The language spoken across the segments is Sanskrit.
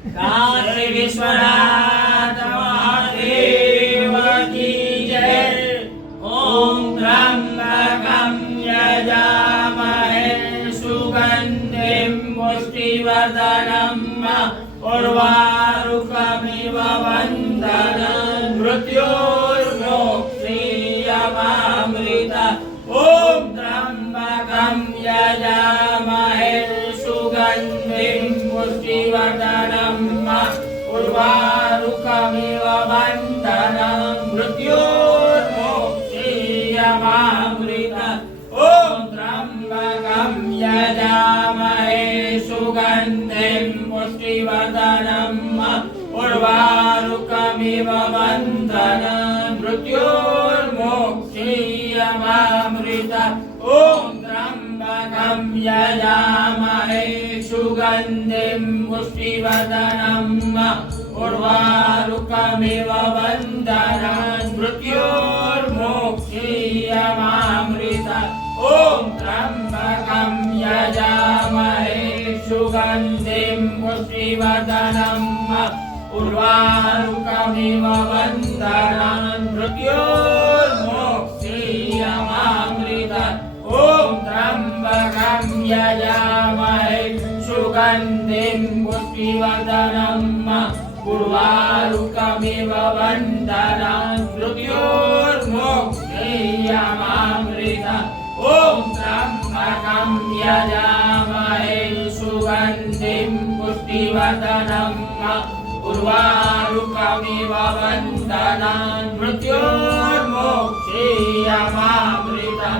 काशी विश्वनाथ महादेव की जय। ओम त्र्यंबकं यजामहे सुगंधिं पुष्टिवर्धनम् उर्वारुकमिव बन्धनान् मृत्योर्मोक्षीयमामृता। ओम त्र्यंबकं यजामहे सुगंधिं पुष्टिवर्धनम् उर्वारुकमिव बन्धनान् मृत्योर्मोक्षीयमामृता। ओम त्र्यंबकं यजामहे सुगंधिं पुष्टिवर्धनम् उर्वारुकमिव बन्धनान् मृत्योर्मोक्षीयमामृता। ओम त्र्यंबकं यजामहे सुगंधिं पुष्टिवर्धनम् उर्वारुकमिव बन्धनान् मृत्योर्मोक्षीयमामृता। ओम त्र्यंबकं यजामहे सुगंधिं पुष्टिवर्धनम् उर्वारुकमिव बन्धनान् मृत्योर्मोक्षीयमामृता। ओम त्र्यंबकं यजामहे सुगंधिं पुष्टिवर्धनम् उर्वारुकमिव बन्धनान् मृत्योर्मोक्षीयमामृता। ओम त्र्यंबकं यजामहे सुगंधिं पुष्टिवर्धनम् उर्वारुकमिव बन्धनान् मृत्योर्मोक्षीयमामृता।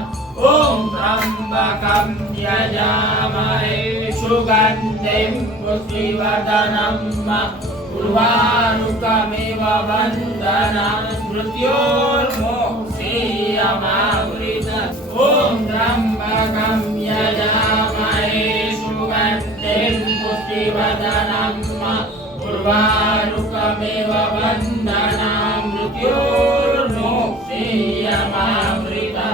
ओम त्र्यंबकं यजामहे सुगंधिं पुष्टिवर्धनम् उर्वारुकमिव बन्धनान् मृत्योर्मोक्षीयमामृता। ओम त्र्यंबकं यजामहे सुगंधिं पुष्टिवर्धनम् उर्वारुकमिव बन्धनान् मृत्योर्मोक्षीयमामृता।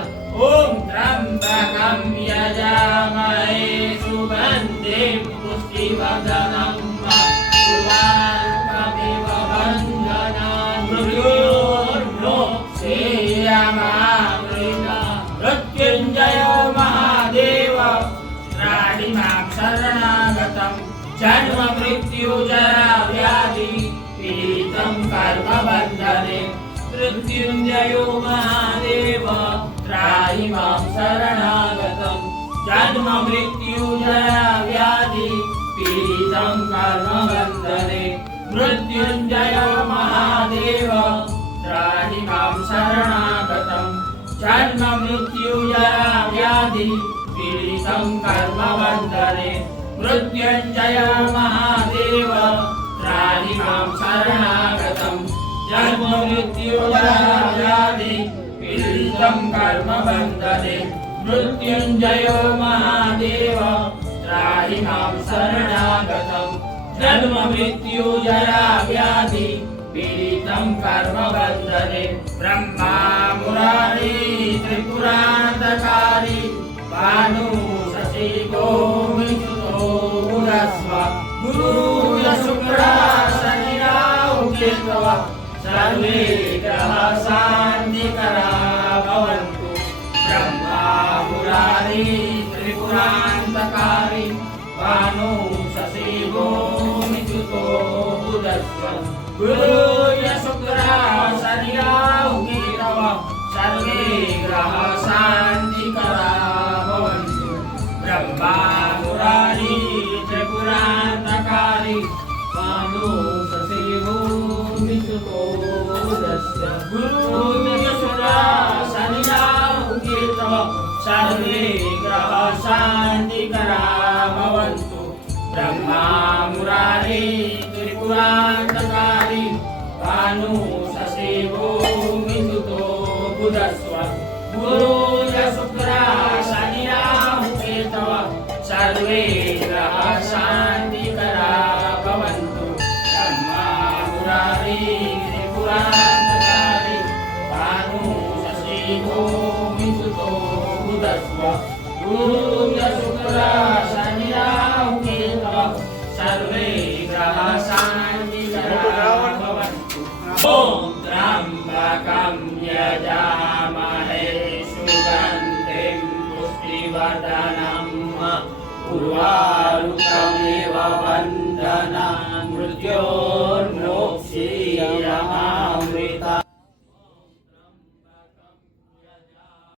ओम त्र्यंबकं यजामहे सुगंधिं पुष्टिवर्धनम् उर्वारुकमिव बन्धनान् मृत्योर्मोक्षीयमामृता। मृत्युञ्जयो महादेव त्राहि मां शरणागतम् जन्म मृत्यु जरा व्याधि पीडितं कर्म बन्धने। मृत्युञ्जयो महादेव त्राहि मां शरणागतम् जन्म मृत्यु जरा व्याधि पीडितं कर्म बन्धने। मृत्युञ्जयो महादेव त्राहि मां शरणागतम् जन्म मृत्यु जरा व्याधि पीडितं कर्म बन्धने। मृत्युञ्जय महादेव त्राहि मां शरणागतम् जन्म मृत्यु जरा व्याधि पीडितं कर्म बन्धने। मृत्युञ्जय महादेव त्राहि मां शरणागतम् जन्म मृत्यु जरा व्याधि पीडितं कर्म बन्धने। ब्रह्मा मुरारी त्रिपुरान्तकारी भानु शशि गोविन्दो गुरु शुक्र शनि राहु केतव सर्वे ग्रह शान्तिकरा भवन्तु। ब्रह्मा मुरारी त्रिपुरान्तकारी भानु शशि गोविन्दो गुरु शुक्र शनि राहु केतव सर्वे ग्रह शान्तिकरा भवन्तु। ब्रह्मा मुरारी त्रिपुरान्तकारी भानु शशि गोविन्दो गुरु शुक्र शनि राहु केतव सर्वे ग्रह शान्तिकरा भवन्तु। ब्रह्मा मुरारी त्रिपुरान्तकारी भानु शशि गोविन्दो गुरु शुक्र शनि राहु केतव सर्वे ग्रह शान्तिकरा भवन्तु। ब्रह्मा मुरारी त्रिपुरान्तकारी भानु शशि गोविन्दो गुरु शुक्र शनि राहु केतव सर्वे ग्रह यजामहे सुगन्धिं पुष्टिवर्धनम् उर्वारुकमिव बन्धनं मृत्योर्मुक्षीयमामृतात्